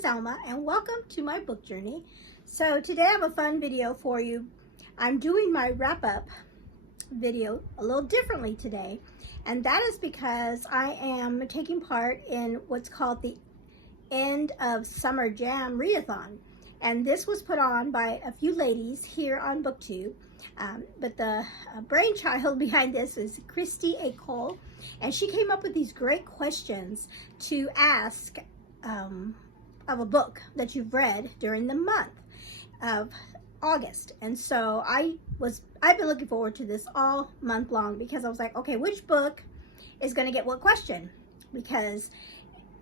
is Elma and welcome to my book journey. So today I have a fun video for you. I'm doing my wrap-up video a little differently today, and that is because I am taking part in what's called the End of Summer Jam Readathon. And this was put on by a few ladies here on BookTube. But the brainchild behind this is Christy A. Cole, and she came up with these great questions to ask of a book that you've read during the month of August. And so I've been looking forward to this all month long, because I was like, okay, which book is going to get what question? Because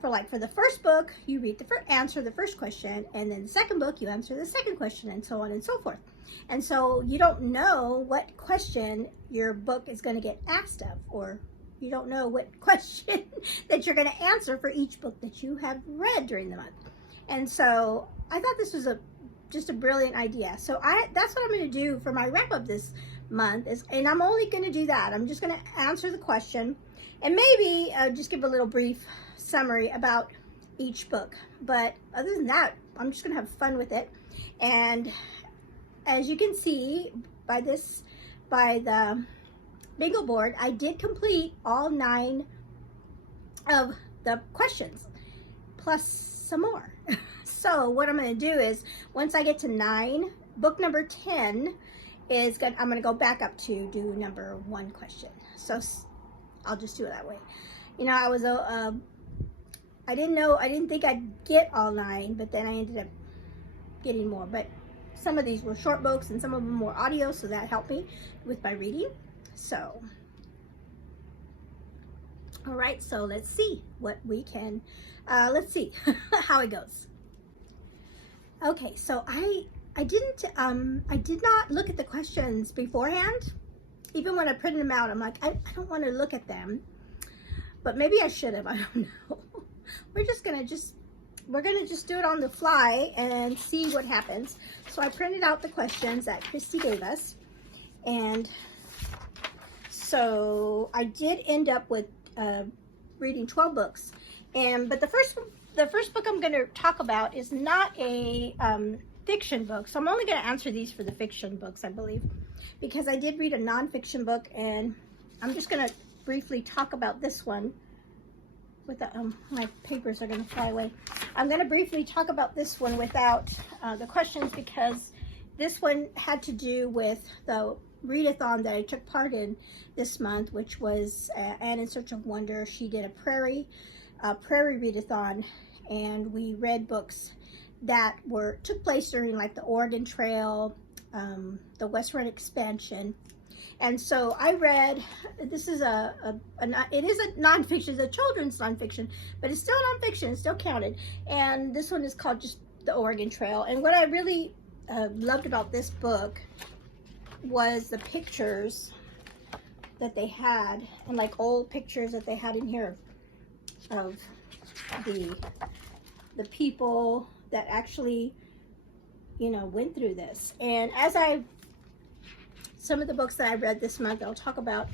for the first book, you read answer the first question, and then the second book, you answer the second question, and so on and so forth. And so you don't know what question your book is going to get asked of, or you don't know what question that you're going to answer for each book that you have read during the month. And so I thought this was just a brilliant idea. So that's what I'm going to do for my wrap up this month, and I'm only going to do that. I'm just going to answer the question and maybe just give a little brief summary about each book. But other than that, I'm just going to have fun with it. And as you can see by the bingo board, I did complete all 9 of the questions, plus some more. So what I'm going to do is, once I get to 9, book number 10 is I'm going to go back up to do number 1 question. So I'll just do it that way. You know, I didn't think I'd get all 9, but then I ended up getting more. But some of these were short books and some of them were audio, so that helped me with my reading. So, all right, so let's see what we can, let's see how it goes. Okay, so I did not look at the questions beforehand. Even when I printed them out, I'm like, I don't want to look at them, but maybe I should have, I don't know. We're gonna just do it on the fly and see what happens. So I printed out the questions that Christy gave us, and so I did end up with reading 12 books. But the first book I'm going to talk about is not a fiction book, so I'm only going to answer these for the fiction books, I believe, because I did read a nonfiction book, and I'm just going to briefly talk about this one. With my papers are going to fly away. I'm going to briefly talk about this one without the questions, because this one had to do with the readathon that I took part in this month, which was Anne in Search of Wonder. She did a prairie readathon, and we read books that took place during like the Oregon Trail, the West Run expansion. And so I read, this is it is a nonfiction, it's a children's nonfiction, but it's still nonfiction, it's still counted. And this one is called just the Oregon Trail. And what I really loved about this book was the pictures that they had, and like old pictures that they had in here of the people that actually, you know, went through this. And as some of the books that I read this month, I'll talk about,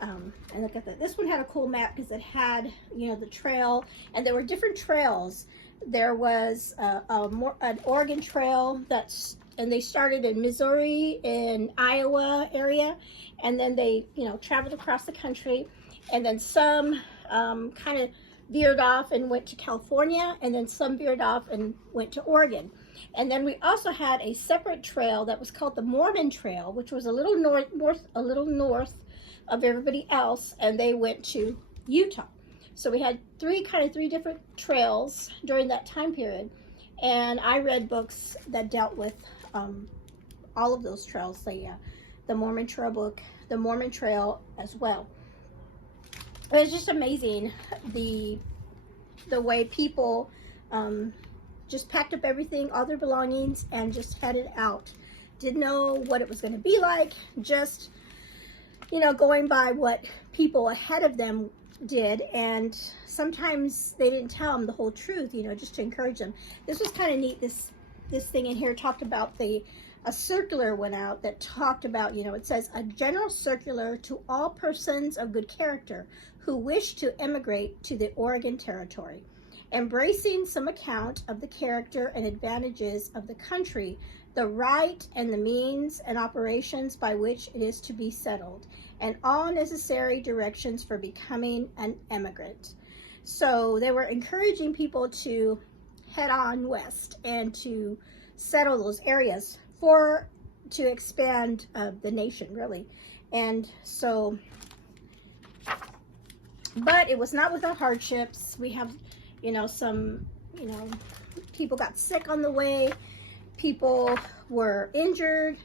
and look at that. This one had a cool map because it had, you know, the trail, and there were different trails. There was an Oregon Trail and they started in Missouri, in Iowa area, and then they, you know, traveled across the country, and then some kind of veered off and went to California, and then some veered off and went to Oregon. And then we also had a separate trail that was called the Mormon Trail, which was a little north of everybody else, and they went to Utah. So we had three different trails during that time period, and I read books that dealt with all of those trails. The Mormon Trail book, the Mormon Trail as well. It was just amazing the way people just packed up everything, all their belongings, and just headed out. Didn't know what it was going to be like, just, you know, going by what people ahead of them did, and sometimes they didn't tell them the whole truth, you know, just to encourage them. This was kind of neat. This thing in here talked about a circular went out that talked about, you know, it says, a general circular to all persons of good character who wish to emigrate to the Oregon Territory. embracing some account of the character and advantages of the country, the right and the means and operations by which it is to be settled, and all necessary directions for becoming an emigrant. So they were encouraging people to head on west and to settle those areas to expand the nation, really. And so, but it was not without hardships. We have, some, people got sick on the way, people were injured,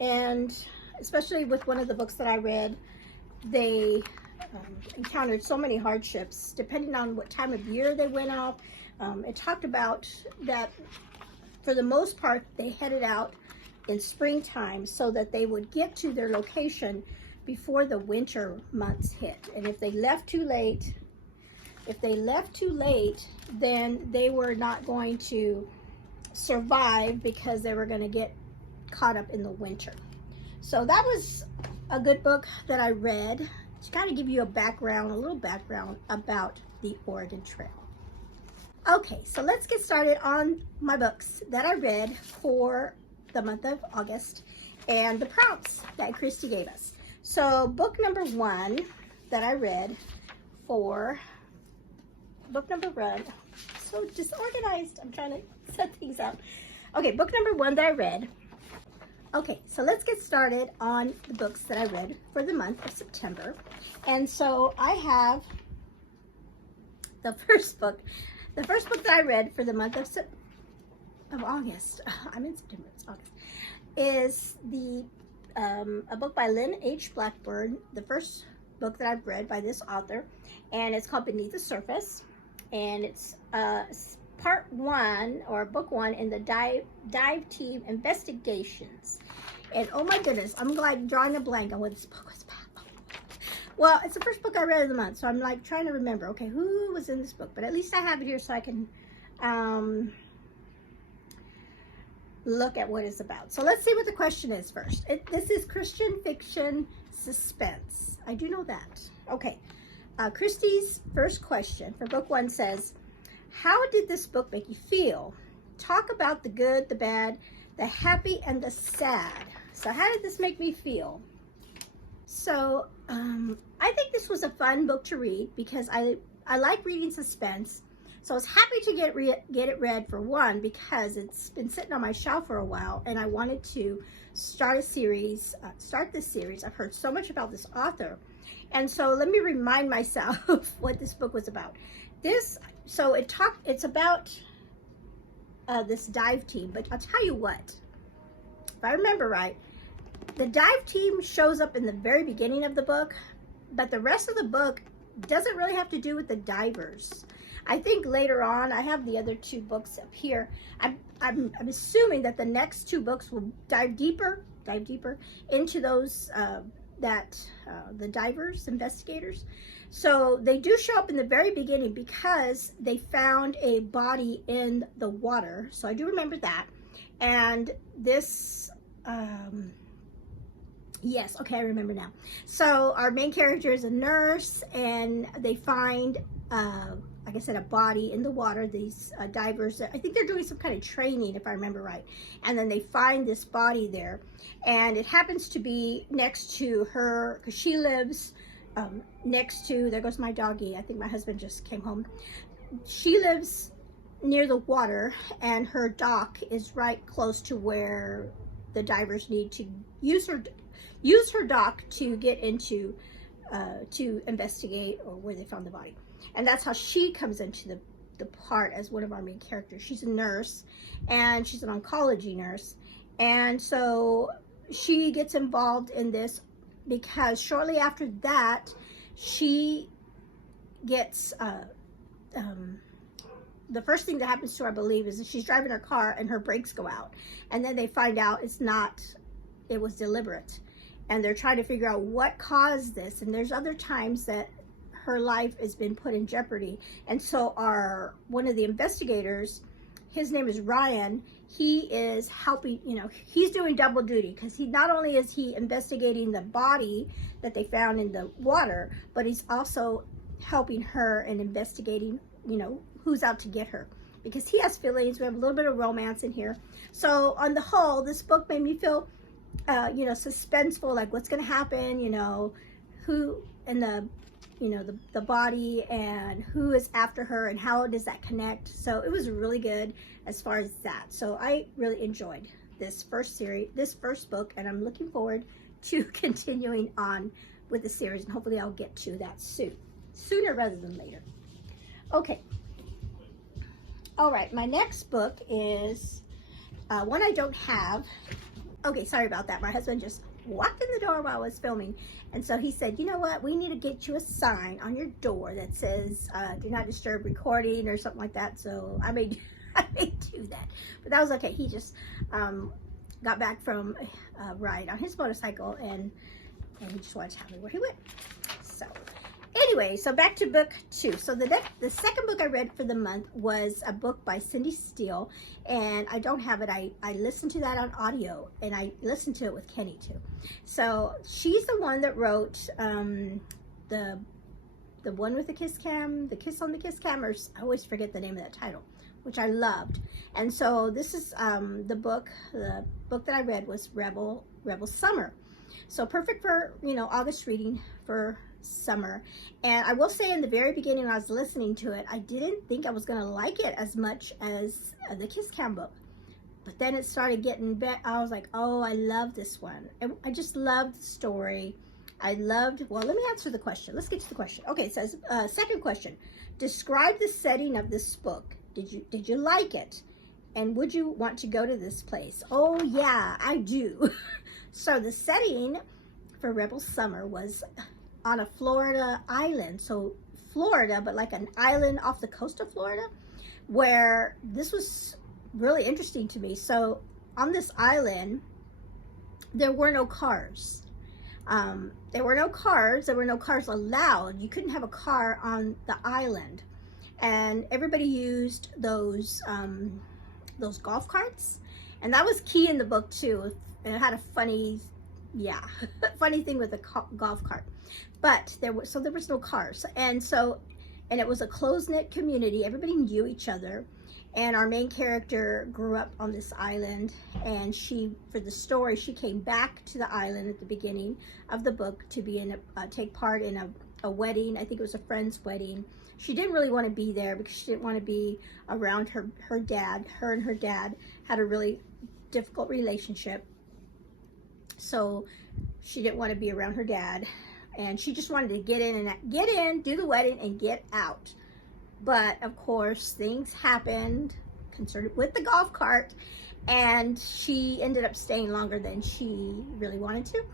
and especially with one of the books that I read, they encountered so many hardships depending on what time of year they went off. It talked about that for the most part they headed out in springtime so that they would get to their location before the winter months hit. And if they left too late, then they were not going to survive because they were going to get caught up in the winter. So that was a good book that I read to kind of give you a little background about the Oregon Trail. Okay, so let's get started on my books that I read for the month of August and the prompts that Christy gave us. So book number 1 that I read for book number 1, so disorganized, I'm trying to set things up. Okay, book number 1 that I read. Okay, so let's get started on the books that I read for the month of September. And so I have the first book that I read for the month of August. I'm in September, it's August. Is a book by Lynn H. Blackburn, the first book that I've read by this author, and it's called Beneath the Surface, and it's part 1 or book 1 in the dive team investigations. And oh my goodness, I'm like drawing a blank on what this book was about. Well, it's the first book I read of the month, so I'm like trying to remember, okay, who was in this book? But at least I have it here so I can look at what it's about. So let's see what the question is first. This is Christian fiction suspense. I do know that. Okay. Christy's first question for book 1 says, how did this book make you feel? Talk about the good, the bad, the happy, and the sad. So how did this make me feel? So I think this was a fun book to read because I like reading suspense. So I was happy to get it read for 1 because it's been sitting on my shelf for a while and I wanted to start this series. I've heard so much about this author. And so let me remind myself what this book was about. It's about this dive team, but I'll tell you what, if I remember right, the dive team shows up in the very beginning of the book, but the rest of the book doesn't really have to do with the divers. I think later on, I have the other 2 books up here. I'm assuming that the next 2 books will dive deeper into those the divers, investigators. So they do show up in the very beginning because they found a body in the water. So I do remember that. And this, yes, okay, I remember now. So our main character is a nurse and they find, like I said, a body in the water. These divers, I think they're doing some kind of training, if I remember right. And then they find this body there. And it happens to be next to her, because she lives next to, there goes my doggie. I think my husband just came home. She lives near the water and her dock is right close to where the divers need to use her dock to get into, to investigate or where they found the body. And that's how she comes into the part as one of our main characters. She's a nurse and she's an oncology nurse. And so she gets involved in this because shortly after that, she gets, the first thing that happens to her, I believe, is that she's driving her car and her brakes go out. And then they find out it was deliberate. And they're trying to figure out what caused this. And there's other times that her life has been put in jeopardy. And so one of the investigators, his name is Ryan, he is helping, he's doing double duty because not only is he investigating the body that they found in the water, but he's also helping her and investigating you know, who's out to get her, because he has feelings. We have a little bit of romance in here. So on the whole, this book made me feel, you know, suspenseful, like what's going to happen, you know, who in the, you know, the body, and who is after her, and how does that connect. So it was really good as far as that. So I really enjoyed this first book, and I'm looking forward to continuing on with the series, and hopefully I'll get to that sooner rather than later. Okay. All right, my next book is one I don't have. Okay, sorry about that. My husband just walked in the door while I was filming, and so he said, you know what, we need to get you a sign on your door that says do not disturb recording or something like that. So I may do that, but that was okay. He just got back from a ride on his motorcycle, and he just wanted to tell me where he went. So anyway, so back to book 2. So the second book I read for the month was a book by Cindy Steele, and I don't have it. I listened to that on audio, and I listened to it with Kenny too. So she's the one that wrote the one with the kiss cam, the kiss on the kiss cam, or I always forget the name of that title, which I loved. And so this is the book that I read was Rebel Summer. So perfect for, you know, August reading for summer. And I will say in the very beginning when I was listening to it, I didn't think I was going to like it as much as the Kiss Cam book. But then it started getting better. I was like, oh, I love this one. I just loved the story. I loved, well, let me answer the question. Let's get to the question. Okay, it says, second question. Describe the setting of this book. Did you like it? And would you want to go to this place? Oh, yeah, I do. So the setting for Rebel Summer was on a Florida island. So Florida, but like an island off the coast of Florida, where this was really interesting to me. So on this island, there were no cars. There were no cars allowed. You couldn't have a car on the island. And everybody used those golf carts. And that was key in the book too. And it had a funny thing with the golf cart. But there was no cars. And it was a close-knit community. Everybody knew each other. And our main character grew up on this island, and for the story, she came back to the island at the beginning of the book to take part in a wedding. I think it was a friend's wedding. She didn't really want to be there because she didn't want to be around her dad. Her and her dad had a really difficult relationship. So she didn't want to be around her dad, and she just wanted to get in, do the wedding, and get out. But of course, things happened concerned with the golf cart, and she ended up staying longer than she really wanted to.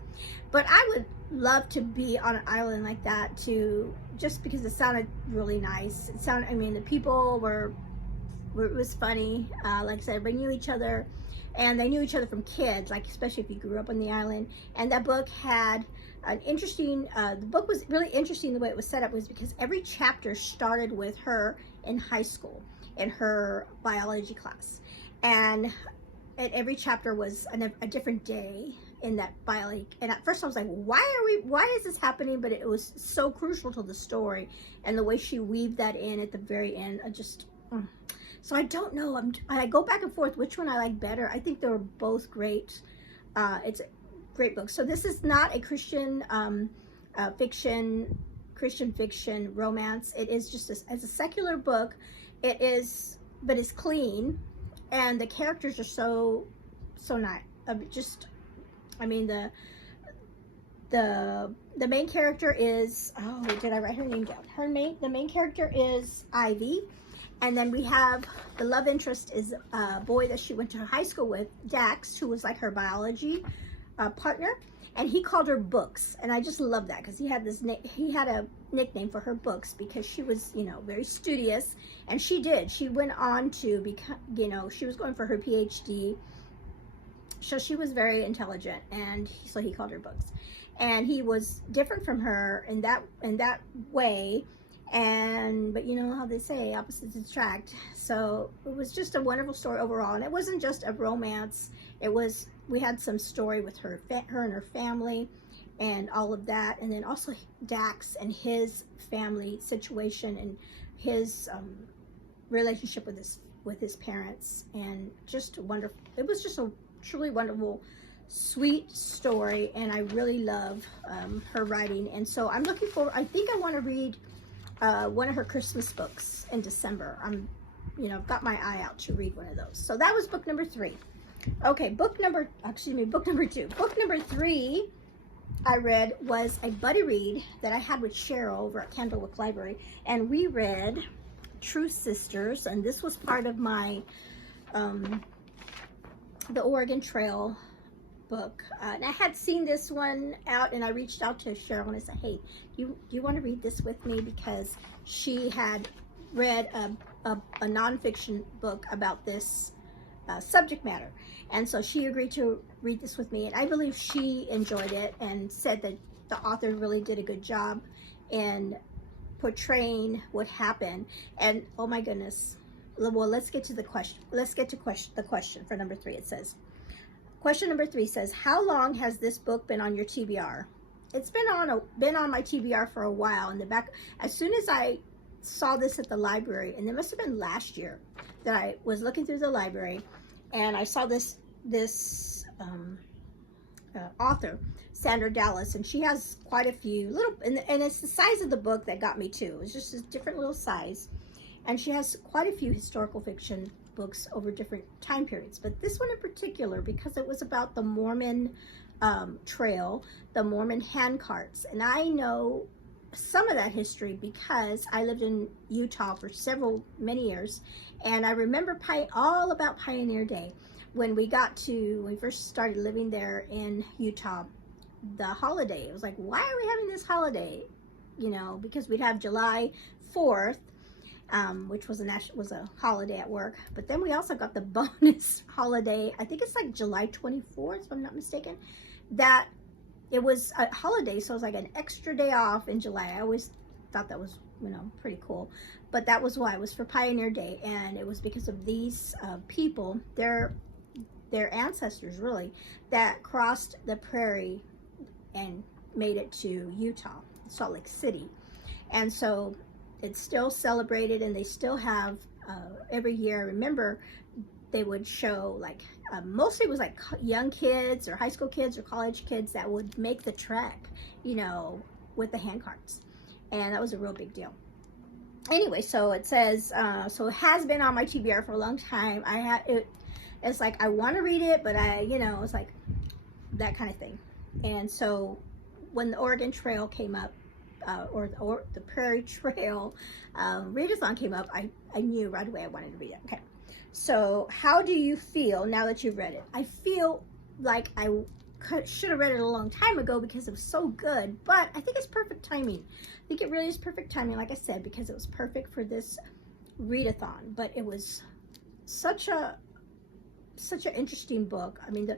But I would love to be on an island like that too, just because it sounded really nice. The people it was funny. Like I said, everybody knew each other, and they knew each other from kids, like especially if you grew up on the island. And that book had an interesting, the book was really interesting. The way it was set up was because every chapter started with her in high school in her biology class, and every chapter was a different day in that biology. And at first I was like, why is this happening? But it was so crucial to the story, and the way she weaved that in at the very end, so I don't know. I go back and forth which one I like better. I think they were both great. It's a great book. So this is not a Christian fiction romance. It is just as a secular book. It is, but it's clean, and the characters are so nice. The main character is, oh, did I write her name down? The main character is Ivy. And then we have the love interest is a boy that she went to high school with, Dax, who was like her biology partner, and he called her Books. And I just love that because he had a nickname for her, Books, because she was, very studious, and she went on to become, she was going for her PhD, so she was very intelligent, and so he called her Books. And he was different from her in that way. But you know how they say opposites attract. So it was just a wonderful story overall, and it wasn't just a romance. We had some story with her and her family and all of that, and then also Dax and his family situation, and his relationship with his parents, and just wonderful. It was just a truly wonderful, sweet story, and I really love her writing. And so I'm looking for, I think I want to read one of her Christmas books in December. I'm, got my eye out to read one of those. So that was book number 3. Okay, book number 2. Book number 3 I read was a buddy read that I had with Cheryl over at Candlewick Library, and we read True Sisters, and this was part of my the Oregon Trail book. And I had seen this one out, and I reached out to Cheryl and I said, hey, do you want to read this with me? Because she had read a nonfiction book about this subject matter. And so she agreed to read this with me, and I believe she enjoyed it and said that the author really did a good job in portraying what happened. And oh my goodness, well, let's get to the question. The question for number 3. It says, question number 3 says, how long has this book been on your TBR? It's been on my TBR for a while. In the back, as soon as I saw this at the library, and it must have been last year that I was looking through the library, and I saw this author, Sandra Dallas, and she has quite a few little, and it's the size of the book that got me too. It's just a different little size, and she has quite a few historical fiction books over different time periods. But this one in particular, because it was about the Mormon trail, the Mormon handcarts, and I know some of that history because I lived in Utah for many years, and I remember all about Pioneer Day. When we first started living there in Utah, the holiday, it was like, why are we having this holiday? Because we'd have July 4th, which was a holiday at work, but then we also got the bonus holiday, I think it's like July 24th, if I'm not mistaken, that it was a holiday, so it was like an extra day off in July. I always thought that was, pretty cool. But that was why. It was for Pioneer Day, and it was because of these people, their ancestors really, that crossed the prairie and made it to Utah, Salt Lake City. And so it's still celebrated, and they still have every year. I remember they would show, like, mostly it was like young kids or high school kids or college kids that would make the trek, with the handcarts. And that was a real big deal. Anyway, so it says, so it has been on my TBR for a long time. It's like, I want to read it, but it's like that kind of thing. And so when the Oregon Trail came up, or the Prairie Trail readathon came up, I knew right away I wanted to read it. Okay. So how do you feel now that you've read it? I feel like I should have read it a long time ago because it was so good, but I think it's perfect timing. I think it really is perfect timing, like I said, because it was perfect for this readathon. But it was such an interesting book. I mean,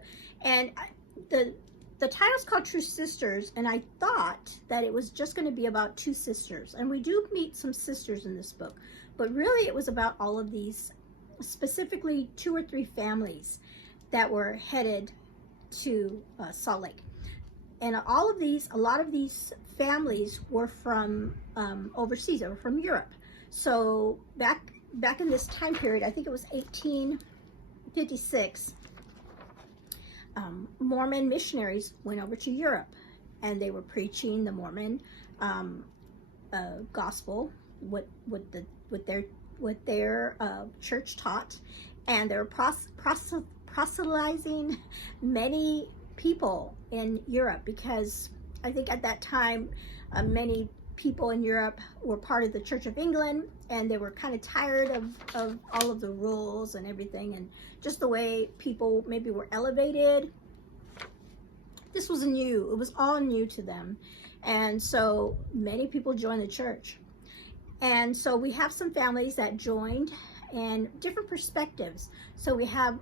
the title's called True Sisters, and I thought that it was just going to be about 2 sisters, and we do meet some sisters in this book, but really it was about all of these, specifically 2 or 3 families that were headed to Salt Lake. And a lot of these families were from overseas. They were from Europe. So back in this time period, I think it was 1856, Mormon missionaries went over to Europe, and they were preaching the Mormon gospel, what their church taught, and they were proselytizing many people in Europe, because I think at that time many people in Europe were part of the Church of England, and they were kind of tired of all of the rules and everything, and just the way people maybe were elevated. This was new. It was all new to them. And so many people joined the church. And so we have some families that joined, and different perspectives. So we have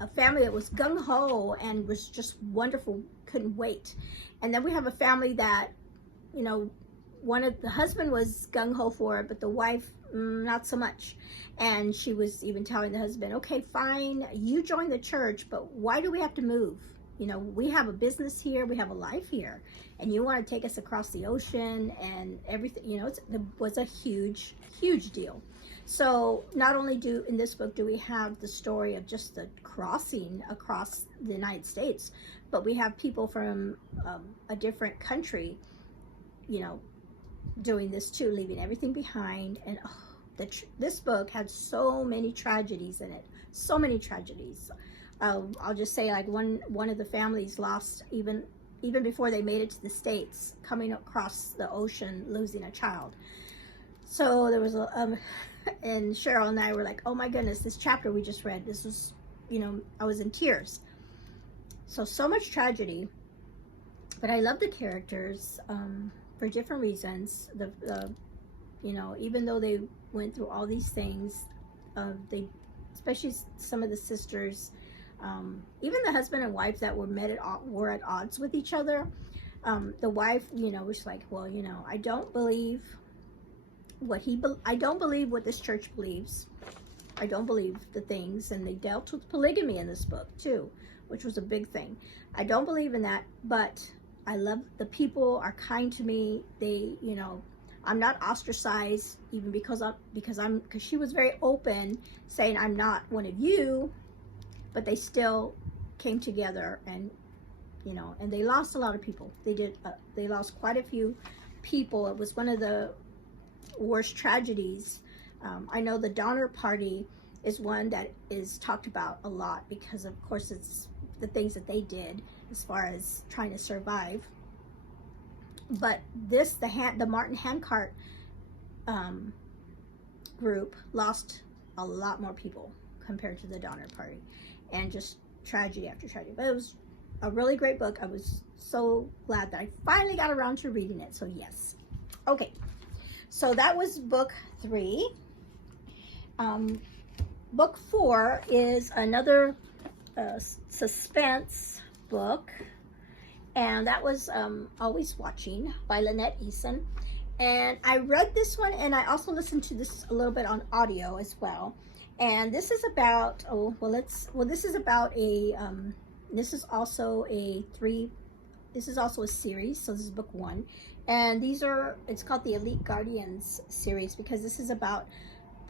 a family that was gung-ho and was just wonderful, couldn't wait. And then we have a family that, the husband was gung-ho for it, but the wife, not so much. And she was even telling the husband, okay, fine, you join the church, but why do we have to move? you know, we have a business here, we have a life here, and you want to take us across the ocean and everything, you know, it was a huge, huge deal. So not only in this book do we have the story of just the crossing across the United States, but we have people from a different country, you know, doing this too, leaving everything behind. And this book had so many tragedies in it, so many tragedies. I'll just say, like, one of the families lost, even before they made it to the States, coming across the ocean, losing a child. So there was and Cheryl and I were like, oh my goodness, this chapter we just read, this was, you know, I was in tears. So much tragedy, but I love the characters for different reasons. You know, even though they went through all these things, especially some of the sisters, even the husband and wife that were at odds with each other. The wife, you know, was like, well, you know, I don't believe what this church believes. I don't believe the things, and they dealt with polygamy in this book too, which was a big thing. I don't believe in that, but I love the people are kind to me. They, you know, I'm not ostracized even because she was very open, saying I'm not one of you, but they still came together, and, you know, and they lost a lot of people. They lost quite a few people. It was one of the worst tragedies. I know the Donner Party is one that is talked about a lot because, of course, it's the things that they did as far as trying to survive. But the Martin Handcart group lost a lot more people compared to the Donner Party, and just tragedy after tragedy. But it was a really great book. I was so glad that I finally got around to reading it. So yes. Okay, so that was book 3. Book 4 is another suspense book, and that was Always Watching by Lynette Eason. And I read this one, and I also listened to this a little bit on audio as well. And this is about, this is about this is also a series, so this is book 1. And it's called the Elite Guardians series, because this is about,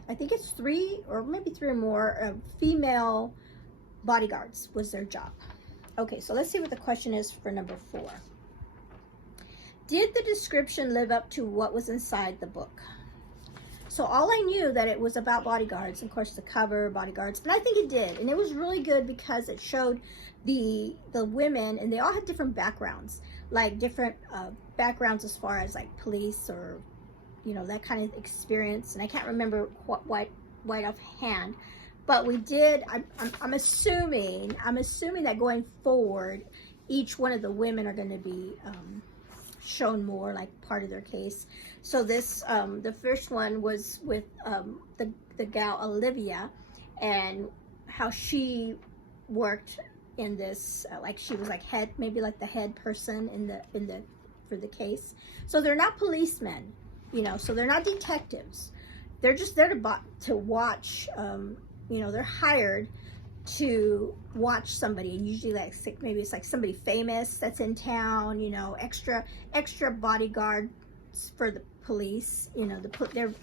I think it's 3 or maybe 3 or more female bodyguards was their job. Okay, so let's see what the question is for number 4. Did the description live up to what was inside the book? So all I knew that it was about bodyguards, of course the cover, bodyguards, and I think it did. And it was really good because it showed the women, and they all had different backgrounds, like different backgrounds as far as like police or, you know, that kind of experience. And I can't remember what right offhand, but we did. I'm assuming that going forward, each one of the women are going to be shown more like part of their case. So this the first one was with the gal Olivia, and how she worked in this, like she was like maybe like the head person for the case. So they're not policemen, you know, so they're not detectives. They're just there to watch. You know, they're hired to watch somebody, and usually like maybe it's like somebody famous that's in town, you know, extra bodyguards for the police. You know,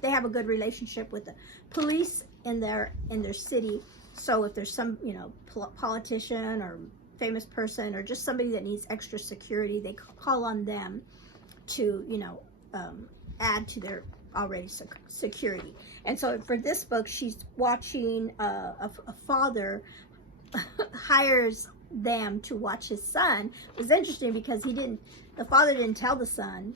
they have a good relationship with the police in their city. So if there's some, you know, politician or famous person or just somebody that needs extra security, they call on them to, you know, add to their already security. And so for this book, she's watching a father hires them to watch his son. It was interesting because the father didn't tell the son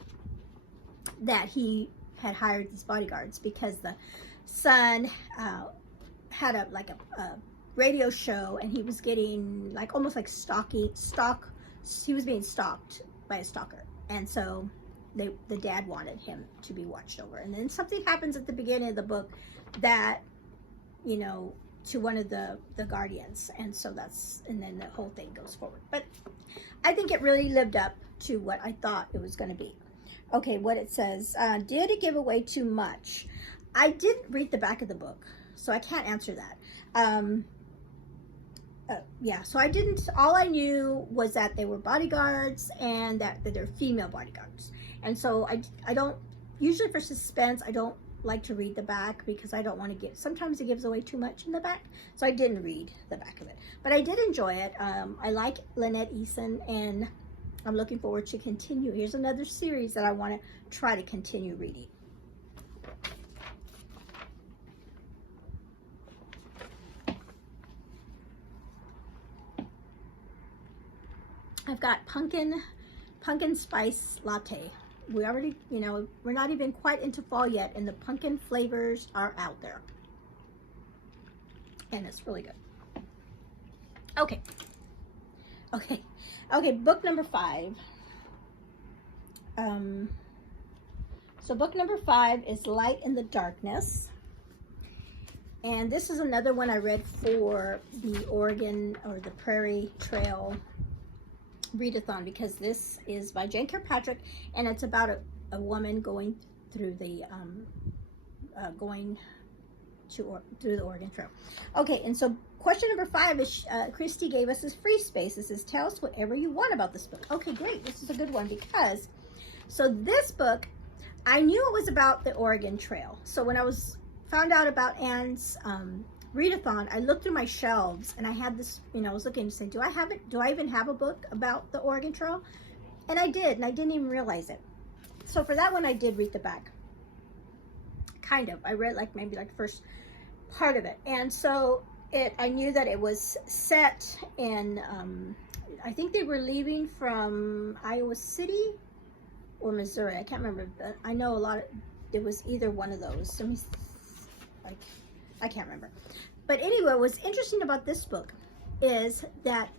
that he had hired these bodyguards, because the son had a radio show, and he was getting like almost like he was being stalked by a stalker. And so the dad wanted him to be watched over. And then something happens at the beginning of the book that, you know, to one of the guardians, and so and then the whole thing goes forward. But I think it really lived up to what I thought it was going to be. Okay, what it says, did it give away too much? I didn't read the back of the book, so I can't answer that. yeah, so I didn't, all I knew was that they were bodyguards and that they're female bodyguards. And so I don't, usually for suspense, I don't like to read the back because I don't want to give, sometimes it gives away too much in the back. So I didn't read the back of it. But I did enjoy it. I like Lynette Eason, and I'm looking forward to continue. Here's another series that I want to try to continue reading. I've got pumpkin spice latte. We already, you know, we're not even quite into fall yet, and the pumpkin flavors are out there. And it's really good. Okay. Book number 5. So book number 5 is Light in the Darkness. And this is another one I read for the Oregon or the Prairie Trail readathon, because this is by Jane Kirkpatrick, and it's about a woman going through the through the Oregon Trail. Okay, and so question number 5 is Christy gave us this free space. It says, tell us whatever you want about this book. Okay, great. This is a good one, because so this book, I knew it was about the Oregon Trail. So when I found out about Anne's readathon, I looked through my shelves, and I had this, you know, I was looking to say, do I even have a book about the Oregon Trail? And I did, and I didn't even realize it. So for that one, I did read the back. Kind of. I read maybe the first part of it. And so I knew that it was set in, I think they were leaving from Iowa City or Missouri. I can't remember, but I know it was either one of those. I can't remember. But anyway, what's interesting about this book is that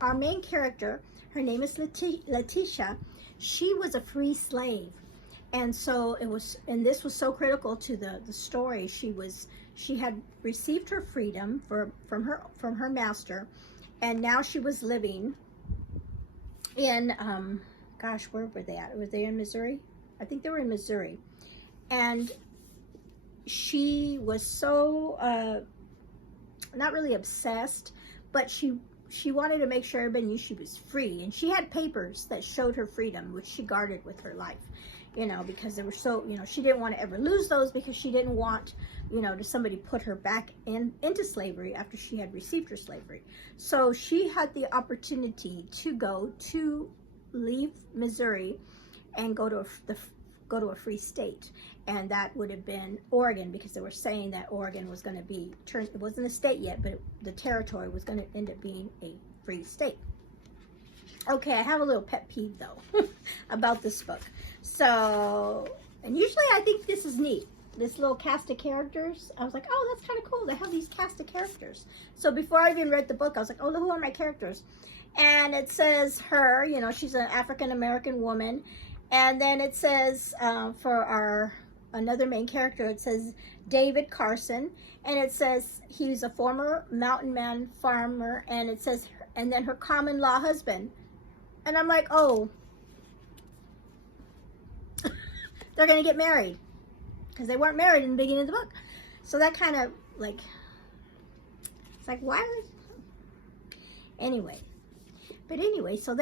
our main character, her name is Letitia, she was a free slave. And so this was so critical to the story. She had received her freedom from her master, and now she was living in, gosh, where were they at? Were they in Missouri? I think they were in Missouri. And she was so, not really obsessed, but she wanted to make sure everybody knew she was free. And she had papers that showed her freedom, which she guarded with her life, you know, because they were so, you know, she didn't want to ever lose those, because she didn't want, you know, to somebody put her back into slavery after she had received her slavery. So she had the opportunity to leave Missouri and go to a free state, and that would have been Oregon, because they were saying that Oregon was going to be turned, it wasn't a state yet, but the territory was going to end up being a free state. Okay, I have a little pet peeve though about this book. So, and usually I think this is neat, this little cast of characters. I was like, oh, that's kind of cool, they have these cast of characters. So before I even read the book, I was like, oh, who are my characters? And it says her, you know, she's an African-American woman. And then it says, for another main character, it says David Carson, and it says he's a former mountain man farmer, and it says, and then her common law husband. And I'm like, oh, they're going to get married, because they weren't married in the beginning of the book. So that kind of like, it's like, why? Anyway. But anyway, so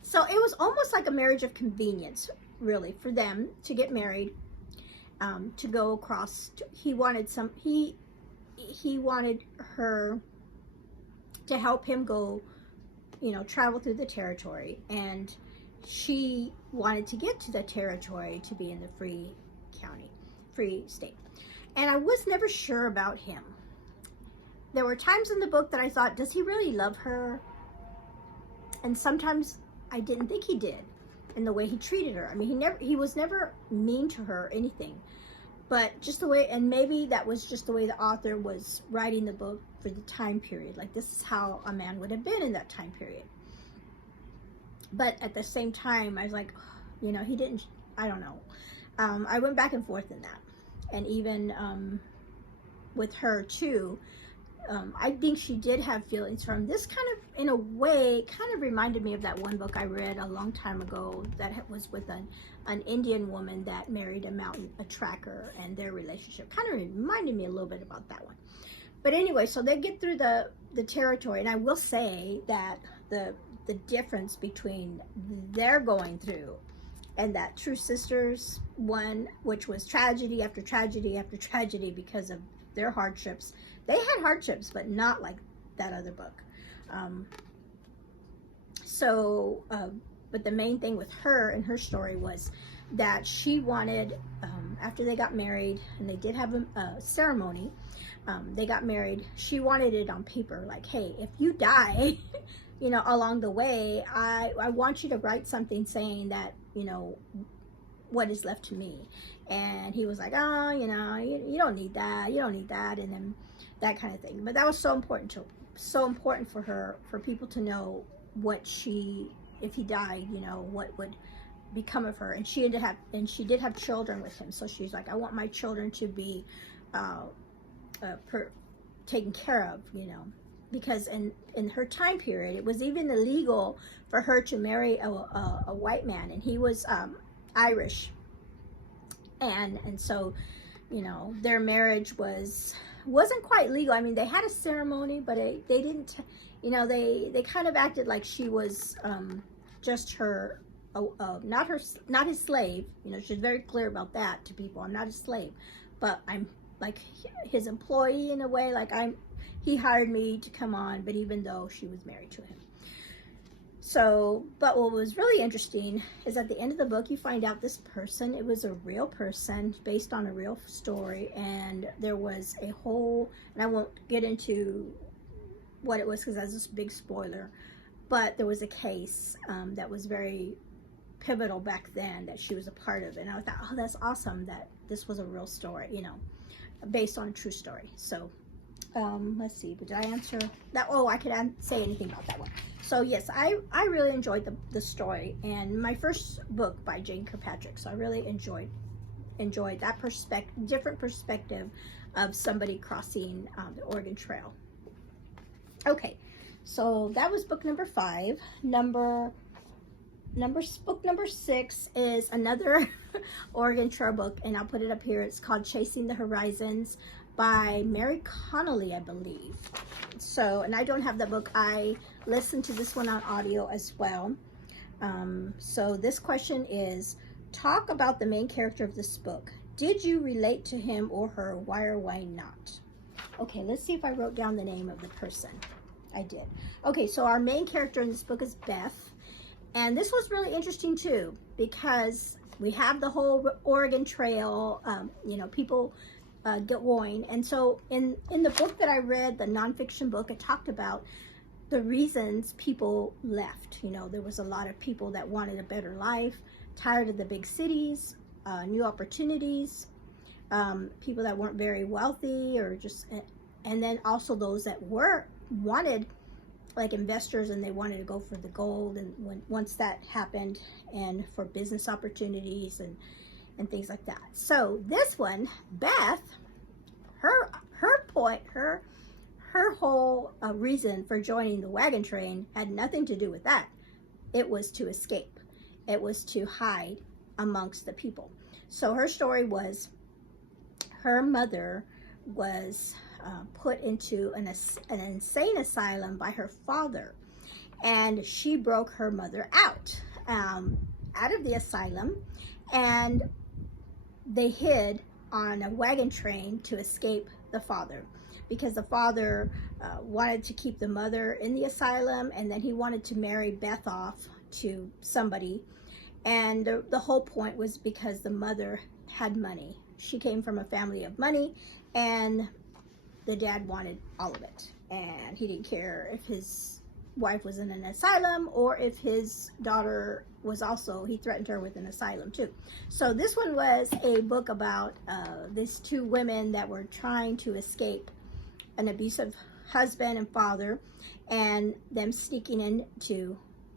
so it was almost like a marriage of convenience, really, for them to get married, to go across. He wanted her to help him go, you know, travel through the territory, and she wanted to get to the territory to be in the free state. And I was never sure about him. There were times in the book that I thought, does he really love her? And sometimes I didn't think he did, in the way he treated her. I mean, he was never mean to her or anything, but just the way, and maybe that was just the way the author was writing the book for the time period. Like, this is how a man would have been in that time period. But at the same time, I was like, you know, he didn't, I don't know. I went back and forth in that. And even with her too, I think she did have feelings for him. This kind of, in a way, kind of reminded me of that one book I read a long time ago that was with an Indian woman that married a tracker, and their relationship kind of reminded me a little bit about that one. But anyway, so they get through the territory, and I will say that the difference between their going through and that True Sisters one, which was tragedy after tragedy after tragedy because of their hardships. They had hardships, but not like that other book. But the main thing with her and her story was that she wanted, after they got married, and they did have a ceremony, they got married, she wanted it on paper, like, hey, if you die, you know, along the way, I want you to write something saying that, you know, what is left to me. And he was like, oh, you know, you don't need that, you don't need that, and then that kind of thing. But that was so important for her, for people to know what she, if he died, you know, what would become of her. And she did have children with him, so she's like, I want my children to be taken care of, you know, because in her time period, it was even illegal for her to marry a white man, and he was Irish, and so, you know, their marriage wasn't quite legal. I mean, they had a ceremony, but they didn't, you know, they kind of acted like she was just her, not his slave. You know, she's very clear about that to people. I'm not a slave, but I'm like his employee in a way. Like he hired me to come on, but even though she was married to him. So, but what was really interesting is at the end of the book, you find out this person, it was a real person based on a real story, and there was a whole, and I won't get into what it was because that's just a big spoiler, but there was a case that was very pivotal back then that she was a part of, and I thought, oh, that's awesome that this was a real story, you know, based on a true story. So let's see, but did I answer that? Oh, I could say anything about that one. So yes, I really enjoyed the story, and my first book by Jane Kirkpatrick, so I really enjoyed that different perspective of somebody crossing the Oregon Trail. Okay, so that was book number 5. Book number 6 is another Oregon Trail book, and I'll put it up here. It's called Chasing the Horizons by Mary Connolly, I believe. So, and I don't have the book. I listened to this one on audio as well. So this question is, talk about the main character of this book. Did you relate to him or her? Why or why not? Okay, let's see if I wrote down the name of the person. I did. Okay, so our main character in this book is Beth. And this was really interesting too, because we have the whole Oregon Trail, you know, people going. And so in the book that I read, the nonfiction book, it talked about the reasons people left. You know, there was a lot of people that wanted a better life, tired of the big cities, new opportunities, people that weren't very wealthy, or just, and then also those that wanted, like investors, and they wanted to go for the gold, and once that happened, and for business opportunities and things like that. So this one, Beth, her whole reason for joining the wagon train had nothing to do with that. It was to escape. It was to hide amongst the people. So her story was, her mother was put into an insane asylum by her father, and she broke her mother out of the asylum, and they hid on a wagon train to escape the father, because the father wanted to keep the mother in the asylum, and then he wanted to marry Beth off to somebody, and the whole point was because the mother had money. She came from a family of money, and the dad wanted all of it, and he didn't care if his wife was in an asylum or if his daughter was also, he threatened her with an asylum too. So this one was a book about these two women that were trying to escape an abusive husband and father, and them sneaking into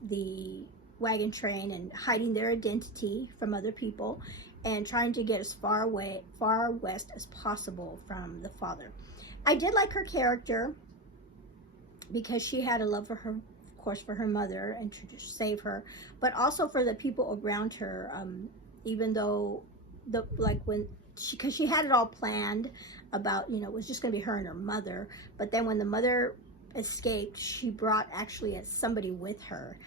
the wagon train and hiding their identity from other people, and trying to get as far west as possible from the father. I did like her character because she had a love for her, of course, for her mother and to save her, but also for the people around her. Even though like when because she had it all planned about, you know, it was just going to be her and her mother. But then when the mother escaped, she brought actually somebody with her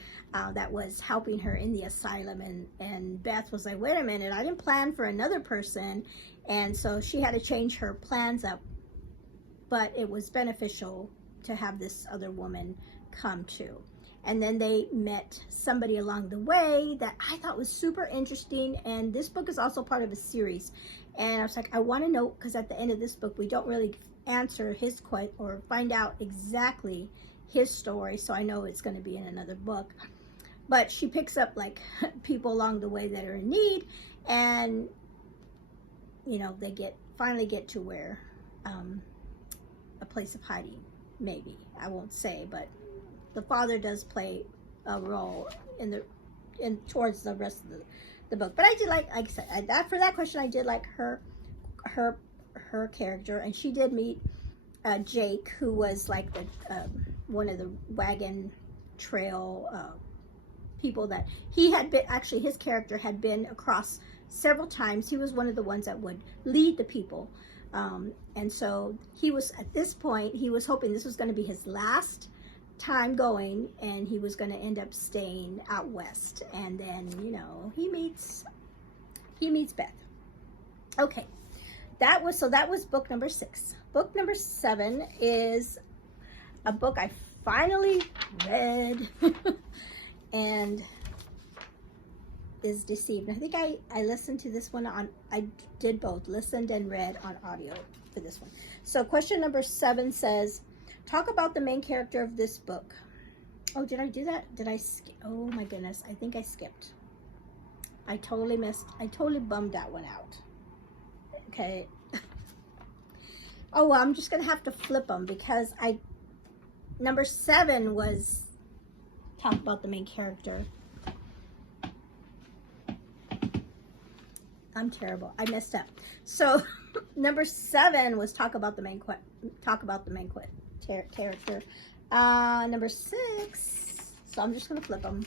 that was helping her in the asylum. And Beth was like, wait a minute, I didn't plan for another person. And so she had to change her plans up. But it was beneficial to have this other woman come too. And then they met somebody along the way that I thought was super interesting. And this book is also part of a series. And I was like, I want to know, because at the end of this book, we don't really answer his question or find out exactly his story. So I know it's going to be in another book. But she picks up like people along the way that are in need. And, you know, they finally get to where a place of hiding, maybe. I won't say, but the father does play a role towards the rest of the book. But I did like I said, for that question, I did like her character, and she did meet Jake, who was like the one of the wagon trail people that he had been. Actually, his character had been across several times. He was one of the ones that would lead the people, and so he was at this point. He was hoping this was going to be his last time going, and he was going to end up staying out west. And then, you know, he meets Beth. Okay, that was book number 6. Book number 7 is a book I finally read and is Deceived. I think I listened to this one I did both, listened and read on audio for this one. So question number 7 says, talk about the main character of this book. Oh, did I do that? Did I skip? Oh my goodness, I think I skipped. I totally bummed that one out. Okay. Oh, well, I'm just gonna have to flip them because number 7 was talk about the main character. I'm terrible. I messed up. So number 7 was talk about the main character. Number 6, so I'm just going to flip them.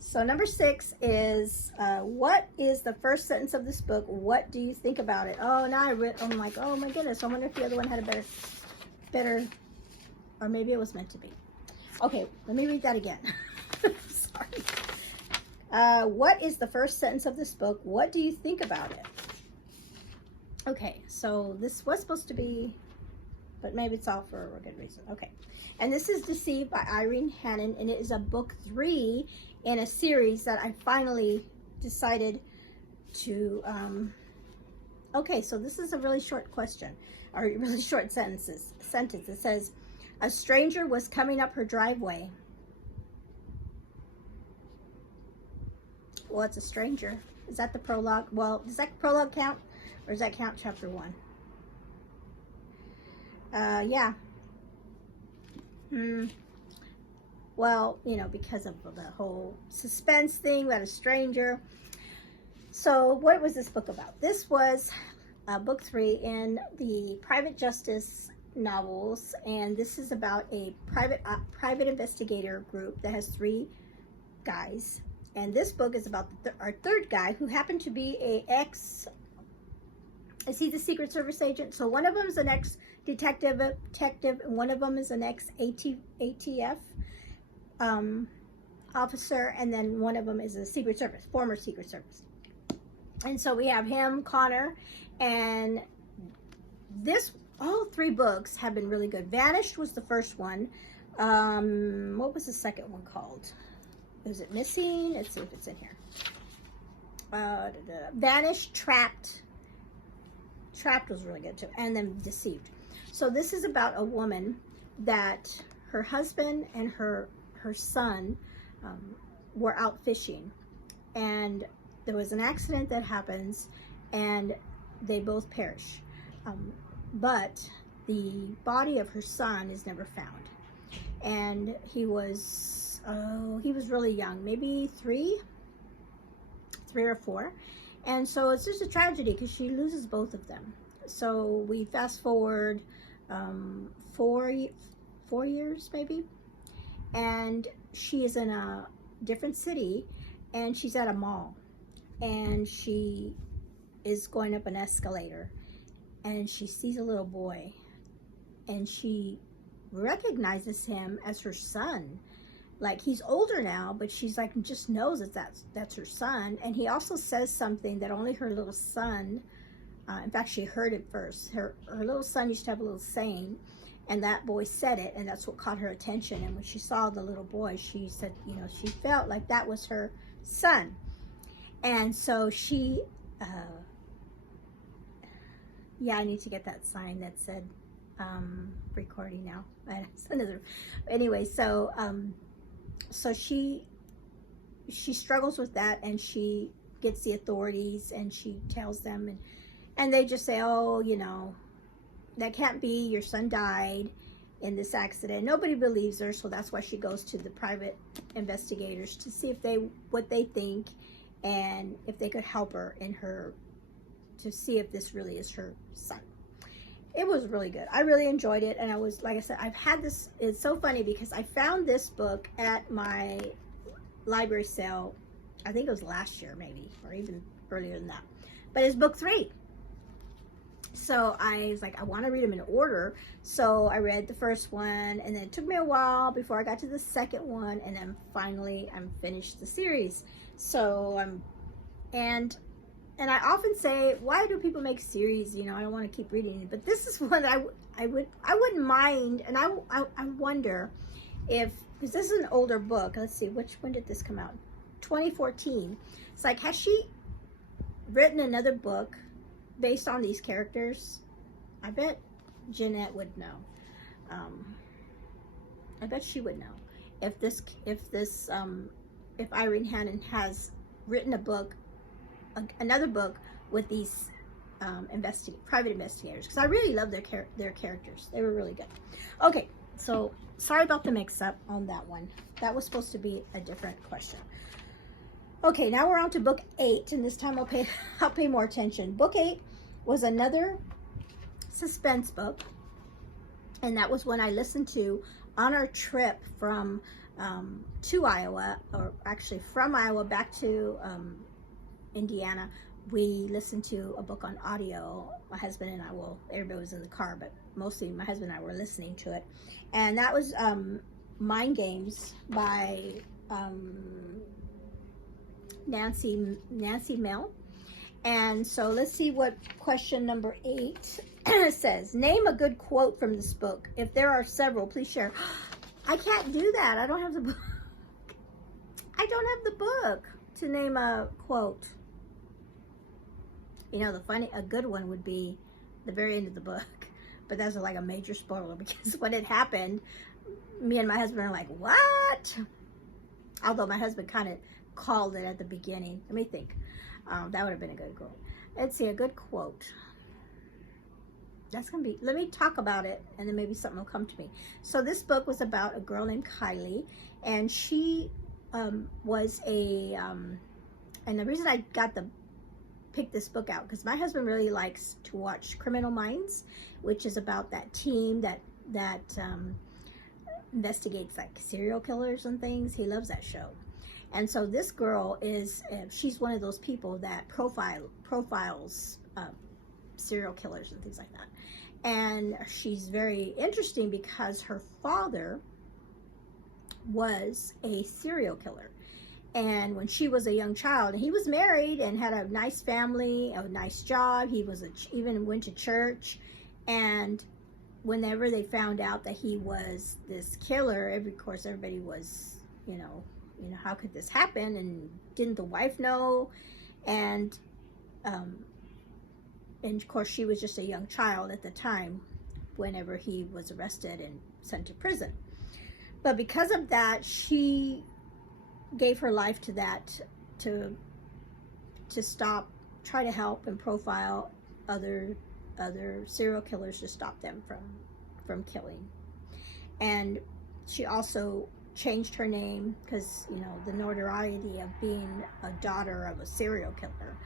So number 6 is, what is the first sentence of this book? What do you think about it? Oh, now I'm like, oh my goodness. I wonder if the other one had a better, or maybe it was meant to be. Okay, let me read that again. Sorry. What is the first sentence of this book? What do you think about it? Okay, so this was supposed to be, but maybe it's all for a good reason. Okay, and this is Deceived by Irene Hannon, and it is a book 3 in a series that I finally decided to, okay, so this is a really short question, or really short sentence. It says, a stranger was coming up her driveway. Well, it's a stranger. Is that the prologue? Well, does that prologue count, or does that count chapter 1? Yeah. Well, you know, because of the whole suspense thing about a stranger. So what was this book about? This was book 3 in the private justice novels, and this is about a private investigator group that has 3 guys. And this book is about our 3rd guy, who happened to be is he the Secret Service agent? So one of them is an ex-detective, and one of them is an ex-ATF officer, and then one of them is a Secret Service, former Secret Service. And so we have him, Connor, and all 3 books have been really good. Vanished was the first one. What was the second one called? Is it missing? Let's see if it's in here. Vanished, Trapped. Trapped was really good too. And then Deceived. So this is about a woman that her husband and her son were out fishing. And there was an accident that happens, and they both perish. But the body of her son is never found. And he was really young, maybe 3 or 4. And so it's just a tragedy because she loses both of them. So we fast forward 4 years maybe, and she is in a different city, and she's at a mall, and she is going up an escalator, and she sees a little boy, and she recognizes him as her son. Like, he's older now, but she's like, just knows that that's her son. And he also says something that only her little son, in fact, she heard it first. Her little son used to have a little saying, and that boy said it, and that's what caught her attention. And when she saw the little boy, she said, you know, she felt like that was her son. And so she, yeah, I need to get that sign that said, recording now. Anyway, so she struggles with that, and she gets the authorities, and she tells them, and they just say, oh, you know, that can't be, your son died in this accident. Nobody believes her, so that's why she goes to the private investigators to see what they think, and if they could help her to see if this really is her son. It was really good. I really enjoyed it, and I was, like I said, I've had this, it's so funny because I found this book at my library sale, I think it was last year maybe, or even earlier than that, but it's book 3. So I was like, I want to read them in order, so I read the first one, and then it took me a while before I got to the second one, and then finally I'm finished the series. So and I often say, why do people make series? You know, I don't want to keep reading it. But this is one that I wouldn't mind. And I wonder if, because this is an older book. Let's see, when did this come out? 2014. It's like, has she written another book based on these characters? I bet Jeanette would know. I bet she would know if Irene Hannon has written a book, another book with these private investigators, because I really love their characters. They were really good. Okay, so sorry about the mix-up on that one. That was supposed to be a different question. Okay, now we're on to book 8, and this time I'll pay more attention. Book 8 was another suspense book, and that was one I listened to on our trip from to Iowa, or actually from Iowa back to Indiana. We listened to a book on audio. My husband and I, well, everybody was in the car, but mostly my husband and I were listening to it. And that was Mind Games by Nancy Mel. And so let's see what question number 8 says. Name a good quote from this book. If there are several, please share. I can't do that. I don't have the book. I don't have the book to name a quote. You know, a good one would be the very end of the book, but that's like a major spoiler, because when it happened, me and my husband are like, what? Although my husband kind of called it at the beginning. Let me think. That would have been a good quote. Let's see, a good quote. That's gonna be, let me talk about it, and then maybe something will come to me. So this book was about a girl named Kylie, and she was and the reason I pick this book out, because my husband really likes to watch Criminal Minds, which is about that team that investigates like serial killers and things. He loves that show. And so this girl she's one of those people that profiles serial killers and things like that. And she's very interesting because her father was a serial killer. And when she was a young child, he was married and had a nice family, a nice job. He was even went to church. And whenever they found out that he was this killer, of course, everybody was, you know, how could this happen? And didn't the wife know? And of course, she was just a young child at the time whenever he was arrested and sent to prison. But because of that, she gave her life to that, to try to help and profile other serial killers, to stop them from killing. And she also changed her name because, you know, the notoriety of being a daughter of a serial killer.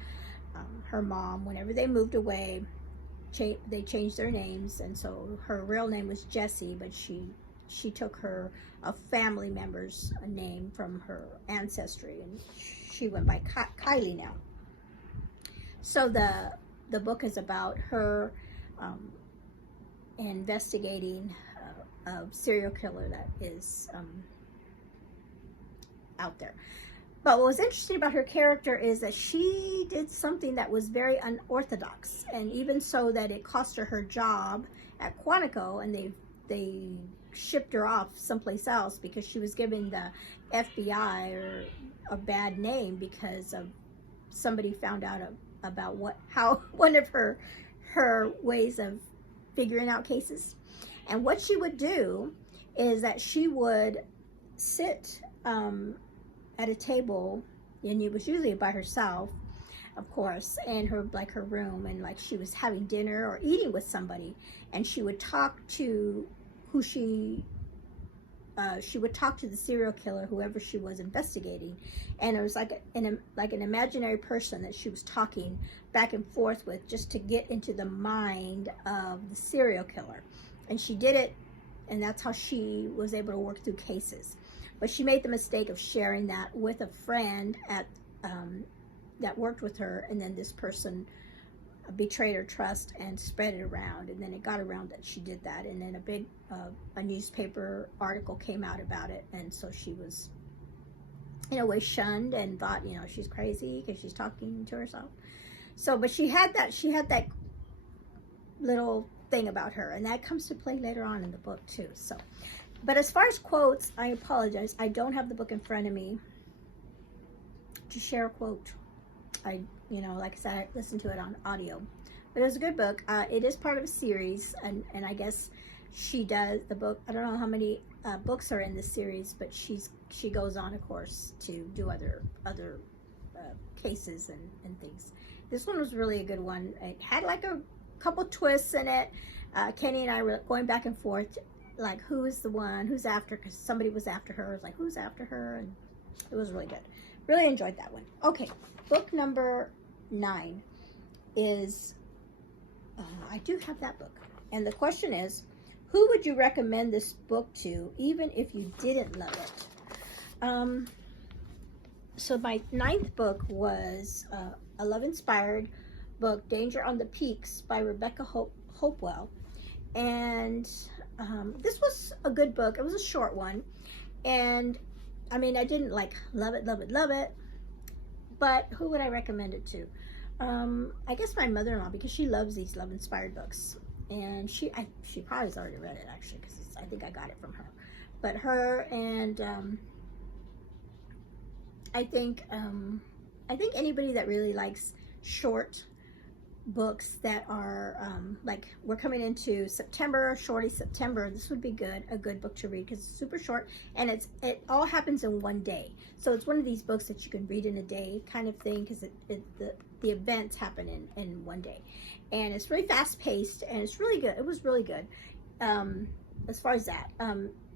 Her mom, whenever they moved away, they changed their names, and so her real name was Jessie, but she took a family member's name from her ancestry, and she went by Kylie now. So the book is about her investigating a serial killer that is out there. But what was interesting about her character is that she did something that was very unorthodox, and even so that it cost her her job at Quantico, and they shipped her off someplace else because she was giving the FBI or a bad name because of somebody found out about how one of her ways of figuring out cases. And what she would do is that she would sit at a table, and it was usually by herself, of course, in her room, and like she was having dinner or eating with somebody, and she would talk to who she would talk to the serial killer, whoever she was investigating, and it was like an imaginary person that she was talking back and forth with, just to get into the mind of the serial killer. And she did it, and that's how she was able to work through cases. But she made the mistake of sharing that with a friend that worked with her, and then this person betrayed her trust and spread it around, and then it got around that she did that, and then a big a newspaper article came out about it, and so she was in a way shunned and thought, she's crazy because she's talking to herself. So, but she had that little thing about her, and that comes to play later on in the book too. So, but as far as quotes, I apologize, I don't have the book in front of me to share a quote. Like I said, I listened to it on audio, but it was a good book. It is part of a series, and I guess she does the book. I don't know how many books are in this series, but she goes on, of course, to do other cases and things. This one was really a good one. It had like a couple twists in it. Kenny and I were going back and forth, like who is the one, who's after, because somebody was after her. It was like, who's after her? And it was really good. Really enjoyed that one. Okay, book number 9 is, I do have that book. And the question is, who would you recommend this book to, even if you didn't love it? So my 9th book was a love-inspired book, Danger on the Peaks by Rebecca Hopewell. And this was a good book. It was a short one. And I mean, I didn't like love it, but who would I recommend it to? I guess my mother-in-law, because she loves these love-inspired books, and she probably has already read it, actually, because I think I got it from her. But her, and I think anybody that really likes short books that are like, we're coming into September, shorty September, this would be a good book to read, because it's super short, and it all happens in one day. So it's one of these books that you can read in a day kind of thing, because the events happen in one day, and it's really fast paced, and it's really good. It was really good as far as that.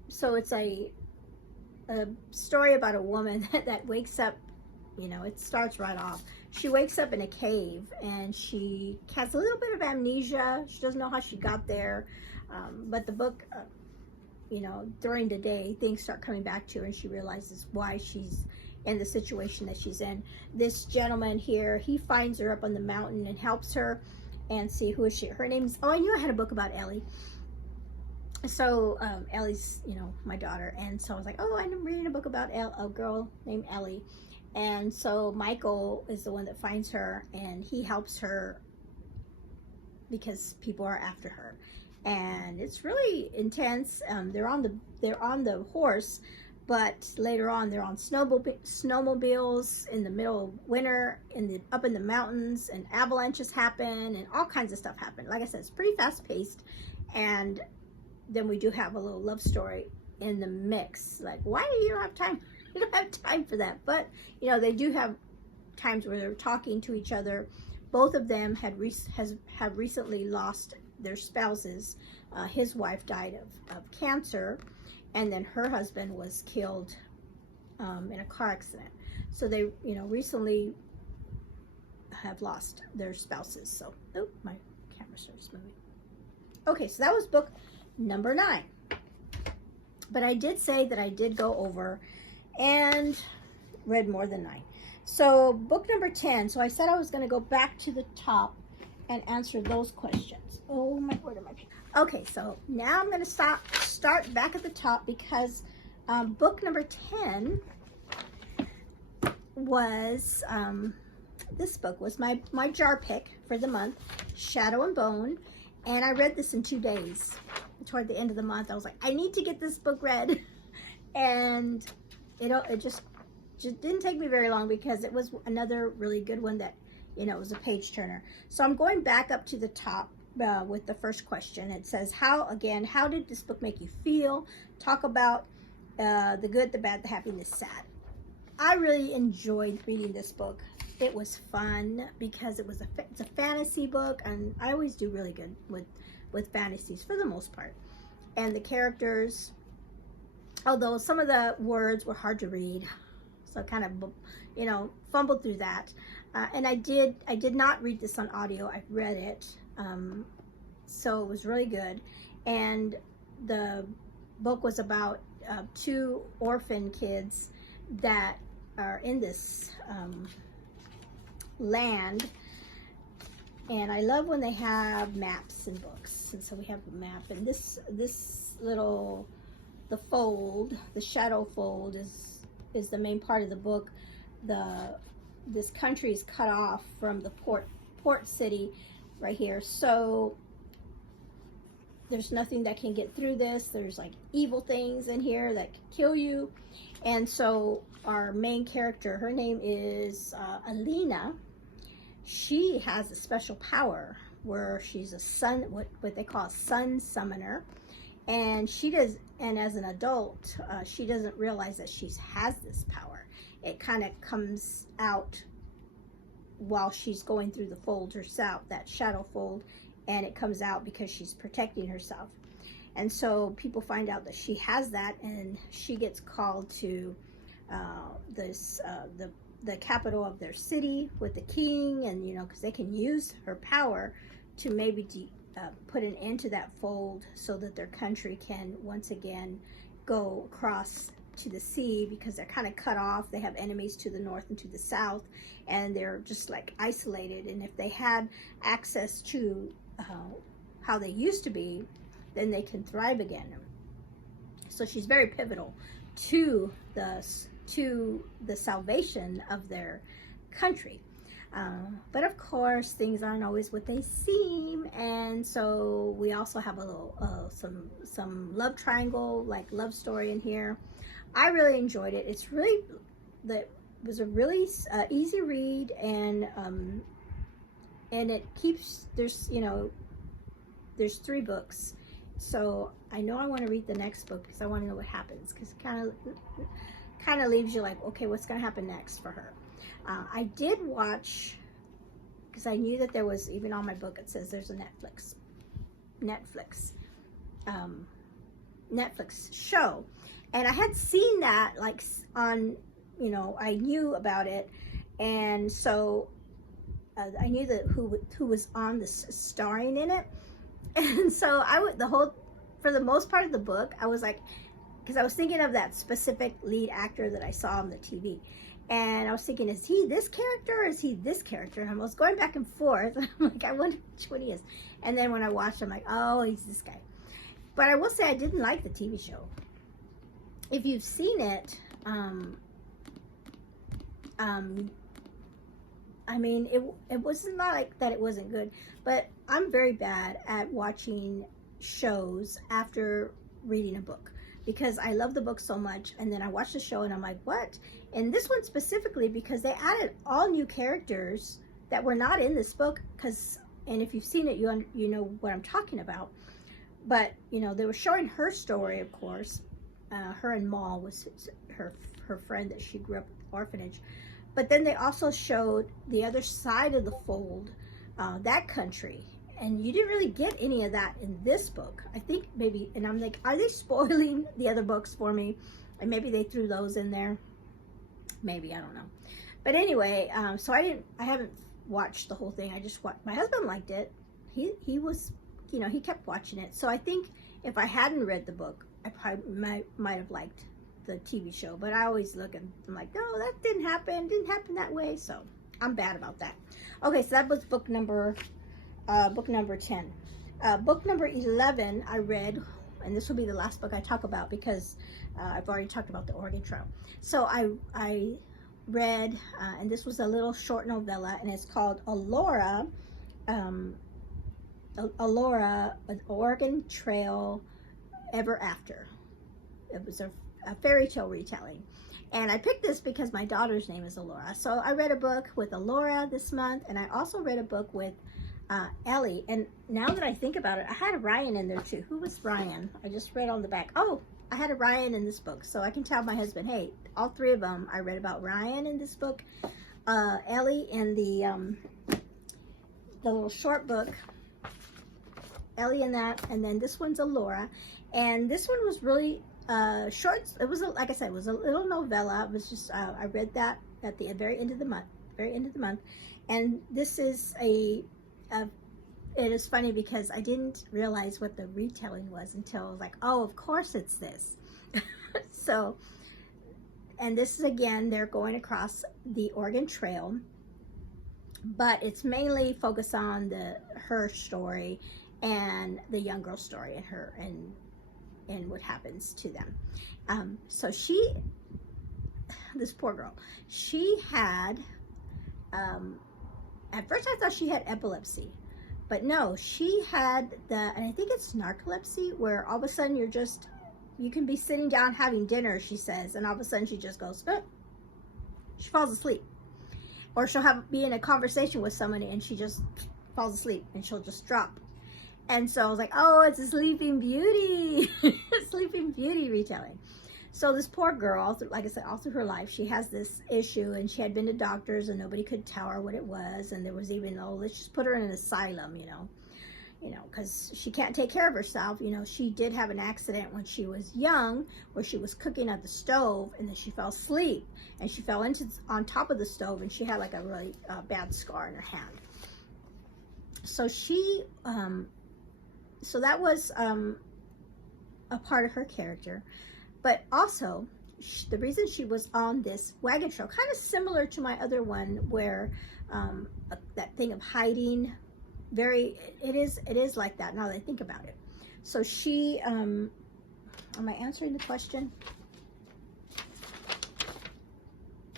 So it's a story about a woman that wakes up. It starts right off. She wakes up in a cave, and she has a little bit of amnesia. She doesn't know how she got there. But the book, during the day, things start coming back to her, and she realizes why she's in the situation that she's in. This gentleman here, he finds her up on the mountain and helps her. And see, who is she? Her name's, I knew I had a book about Ellie. So Ellie's, my daughter. And so I was like, oh, I'm reading a book about a girl named Ellie. And so Michael is the one that finds her, and he helps her because people are after her, and it's really intense. They're on the horse, but later on they're on snowmobiles in the middle of winter up in the mountains, and avalanches happen, and all kinds of stuff happen. Like I said, it's pretty fast paced, and then we do have a little love story in the mix. Like, why do you have time? You don't have time for that, but they do have times where they're talking to each other. Both of them have recently lost their spouses. His wife died of cancer, and then her husband was killed in a car accident. So they recently have lost their spouses. So, oh, my camera starts moving. Okay, so that was book number 9. But I did say that I did go over and read more than 9. So book number 10. So I said I was going to go back to the top and answer those questions. Oh my, where am I? Okay, so now I'm going to start back at the top because book number 10 was, this book was my jar pick for the month, Shadow and Bone. And I read this in 2 days. Toward the end of the month, I was like, I need to get this book read. And it just didn't take me very long because it was another really good one that, you know, it was a page turner. So I'm going back up to the top with the first question. It says, how did this book make you feel? Talk about the good, the bad, the happy, and the sad. I really enjoyed reading this book. It was fun because it's a fantasy book, and I always do really good with fantasies for the most part. And the characters, although some of the words were hard to read, so I kind of, you know, fumbled through that. And I did not read this on audio. I read it, so it was really good. And the book was about 2 orphan kids that are in this land. And I love when they have maps in books. And so we have a map, and this little, the fold, the shadow fold is the main part of the book. This country is cut off from the port city right here. So there's nothing that can get through this. There's like evil things in here that can kill you. And so our main character, her name is Alina. She has a special power where she's a sun, what they call a sun summoner. And and as an adult, she doesn't realize that she has this power. It kind of comes out while she's going through the fold herself, that shadow fold, and it comes out because she's protecting herself. And so people find out that she has that, and she gets called to the capital of their city with the king, and you know, because they can use her power to maybe put an end to that fold so that their country can once again go across to the sea, because they're kind of cut off. They have enemies to the north and to the south, and they're just like isolated. And if they had access to how they used to be, then they can thrive again. So she's very pivotal to the salvation of their country. But of course, things aren't always what they seem, and so we also have a little some love triangle, like love story in here. I really enjoyed it. It was a really easy read, and it keeps, there's 3 books, so I know I want to read the next book because I want to know what happens, because it kind of leaves you like, okay, what's going to happen next for her. I did watch, because I knew that there was, even on my book it says there's a Netflix show, and I had seen that like on, you know, I knew about it, and so I knew that who was on this starring in it, and so for the most part of the book I was like, because I was thinking of that specific lead actor that I saw on the TV. And I was thinking, is he this character or is he this character? And I was going back and forth. I'm like, I wonder which one he is. And then when I watched, I'm like, oh, he's this guy. But I will say I didn't like the TV show. If you've seen it, I mean, it wasn't like that it wasn't good. But I'm very bad at watching shows after reading a book, because I love the book so much, and then I watch the show and I'm like, what? And this one specifically, because they added all new characters that were not in this book, and if you've seen it, you know what I'm talking about. But you know, they were showing her story, of course. Her and Maul was her friend that she grew up with, orphanage. But then they also showed the other side of the fold, that country. And you didn't really get any of that in this book. I think maybe, and I'm like, are they spoiling the other books for me? And maybe they threw those in there. Maybe, I don't know. But anyway, so I haven't watched the whole thing. I just watched, my husband liked it. He was, you know, he kept watching it. So I think if I hadn't read the book, I probably might have liked the TV show, but I always look and I'm like, no, that didn't happen that way. So I'm bad about that. Okay, so that was book number 10. Book number 11 I read, and this will be the last book I talk about because I've already talked about the Oregon Trail. So I read, and this was a little short novella, and it's called Allura, an Oregon Trail Ever After. It was a fairy tale retelling. And I picked this because my daughter's name is Allura. So I read a book with Allura this month, and I also read a book with Ellie. And now that I think about it, I had a Ryan in there too. Who was Ryan? I just read on the back. Oh, I had a Ryan in this book. So I can tell my husband, hey, all three of them, I read about Ryan in this book, Ellie in the little short book, Ellie in that, and then this one's Allura. And this one was really short. It was, like I said, it was a little novella. It was just, I read that at the very end of the month. And this is it is funny because I didn't realize what the retelling was until I was like, oh, of course it's this. So, and this is, again, they're going across the Oregon Trail, but it's mainly focused on her story and the young girl's story and her and what happens to them. So this poor girl, she had, at first I thought she had epilepsy, but no, she had and I think it's narcolepsy, where all of a sudden you can be sitting down having dinner, she says, and all of a sudden she just goes, she falls asleep. Or she'll be in a conversation with somebody and she just falls asleep and she'll just drop. And so I was like, oh, it's a Sleeping Beauty, Sleeping Beauty retelling. So this poor girl, like I said, all through her life, she has this issue, and she had been to doctors and nobody could tell her what it was. And there was even, oh, let's just put her in an asylum, because she can't take care of herself. She did have an accident when she was young where she was cooking at the stove, and then she fell asleep and she fell on top of the stove, and she had like a really bad scar in her hand. So so that was a part of her character. But also, the reason she was on this wagon trail, kind of similar to my other one, where that thing of hiding, it is like that now that I think about it. So she, am I answering the question?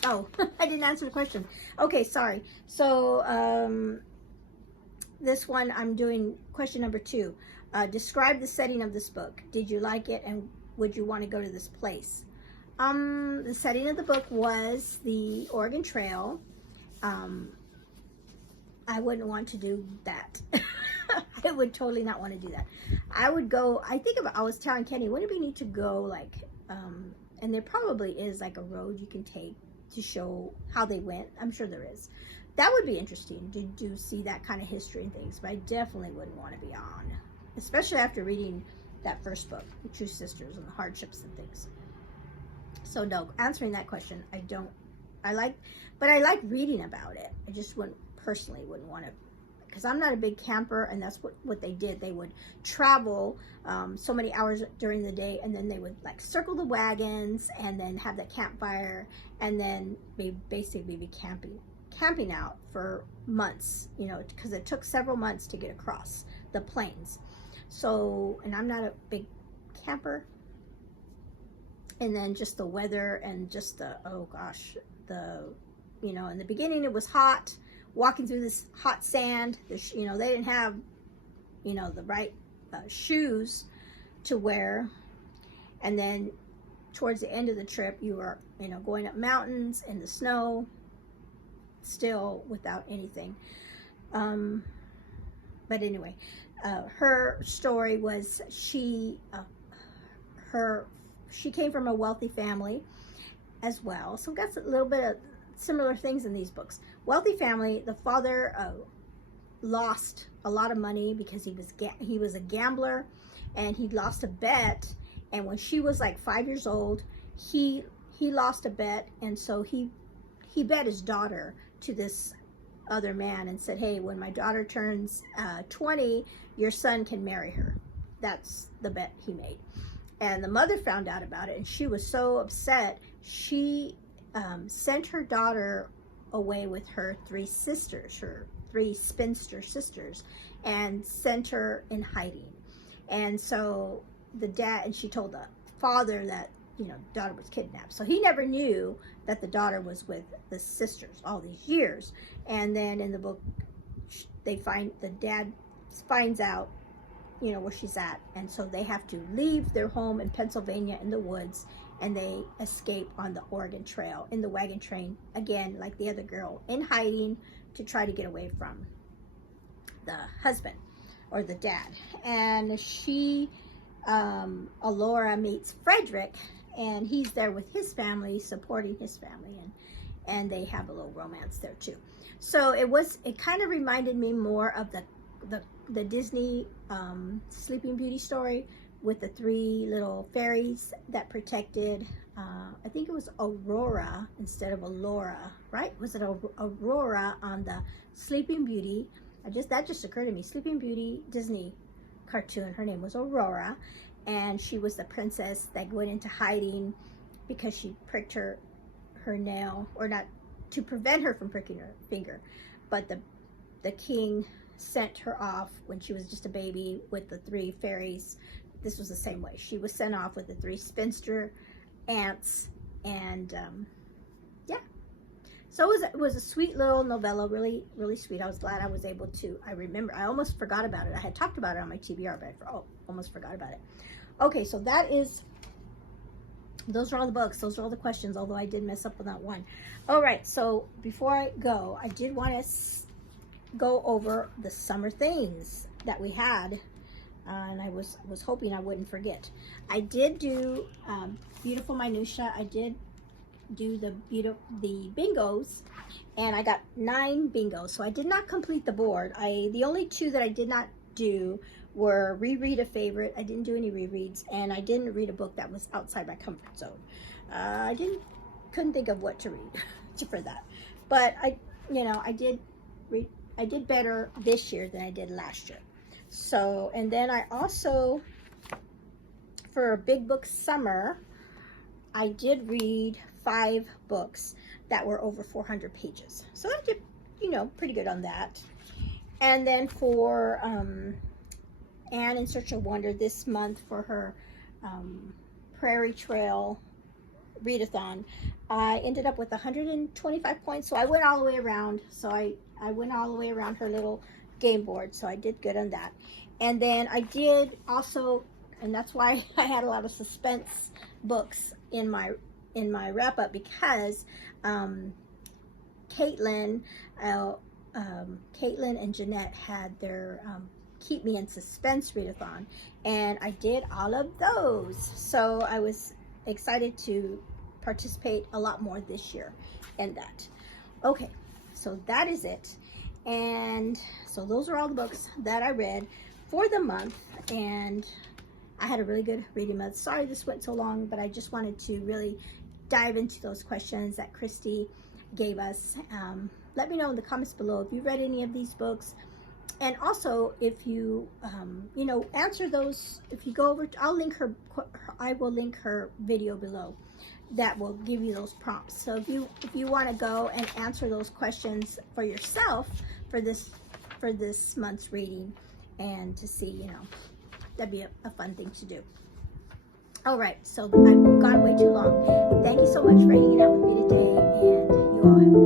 Oh, I didn't answer the question. Okay, sorry. So this one, I'm doing question number 2. Describe the setting of this book. Did you like it, and would you want to go to this place? The setting of the book was the Oregon Trail. I wouldn't want to do that. I would totally not want to do that. I would go, I was telling Kenny, wouldn't we need to go like, and there probably is like a road you can take to show how they went. I'm sure there is. That would be interesting to see that kind of history and things, but I definitely wouldn't want to be on, especially after reading that first book, The Two Sisters, and the hardships and things. So no, answering that question, I like reading about it. I just personally wouldn't want to, because I'm not a big camper, and that's what they did. They would travel so many hours during the day, and then they would like circle the wagons and then have that campfire, and then basically be camping out for months, because it took several months to get across the plains. So, and I'm not a big camper. And then just the weather and just oh gosh, in the beginning it was hot, walking through this hot sand. They didn't have, the right shoes to wear. And then towards the end of the trip, you were, going up mountains in the snow, still without anything. But anyway, her story was she came from a wealthy family as well. So we got a little bit of similar things in these books. Wealthy family. The father lost a lot of money because he was a gambler, and he lost a bet. And when she was like 5 years old, he lost a bet, and so he bet his daughter to this other man and said, hey, when my daughter turns 20, your son can marry her. That's the bet he made. And the mother found out about it, and she was so upset. She sent her daughter away with her 3 sisters, her 3 spinster sisters, and sent her in hiding. And so the dad, and she told the father that, you know, the daughter was kidnapped. So he never knew that the daughter was with the sisters all these years. And then in the book, the dad finds out, you know, where she's at. And so they have to leave their home in Pennsylvania in the woods, and they escape on the Oregon Trail in the wagon train, again, like the other girl, in hiding to try to get away from the husband or the dad. And she, Alora, meets Frederick, and he's there with his family, supporting his family, and they have a little romance there too. So it kind of reminded me more of the Disney Sleeping Beauty story, with the 3 little fairies that protected, I think it was Aurora instead of Alora, right? Was it Aurora on the Sleeping Beauty? That just occurred to me. Sleeping Beauty Disney cartoon. Her name was Aurora, and she was the princess that went into hiding because she pricked her nail, or not to prevent her from pricking her finger, but the king sent her off when she was just a baby with the 3 fairies. This was the same way. She was sent off with the 3 spinster aunts, and yeah. So it was a sweet little novella, really, really sweet. I was glad I was able to, I almost forgot about it. I had talked about it on my TBR, but I almost forgot about it. Okay, so those are all the books. Those are all the questions, although I did mess up on that one. All right, so before I go, I did want to go over the summer things that we had. And I was hoping I wouldn't forget. I did do Beautiful Minutia. I did do the bingos, and I got 9 bingos. So I did not complete the board. The only 2 that I did not do were reread a favorite. I didn't do any rereads, and I didn't read a book that was outside my comfort zone. I couldn't think of what to read for that. But I did better this year than I did last year. So, and then I also, for a big book summer, I did read 5 books that were over 400 pages. So I did, pretty good on that. And then for Anne in Search of Wonder this month, for her Prairie Trail readathon, I ended up with 125 points. So I went all the way around. So I went all the way around her little game board, so I did good on that. And then I did also, and that's why I had a lot of suspense books in my wrap-up, because Caitlin and Jeanette had their Keep Me in Suspense readathon, and I did all of those. So I was excited to participate a lot more this year in that. Okay, so that is it. And so those are all the books that I read for the month, and I had a really good reading month. Sorry this went so long, but I just wanted to really dive into those questions that Christy gave us. Let me know in the comments below if you read any of these books, and also if you answer those. If you go over to, I will link her video below that will give you those prompts. So if you want to go and answer those questions for yourself for this month's reading, and to see, that'd be a fun thing to do. All right, so I've gone way too long. Thank you so much for hanging out with me today, and you all have a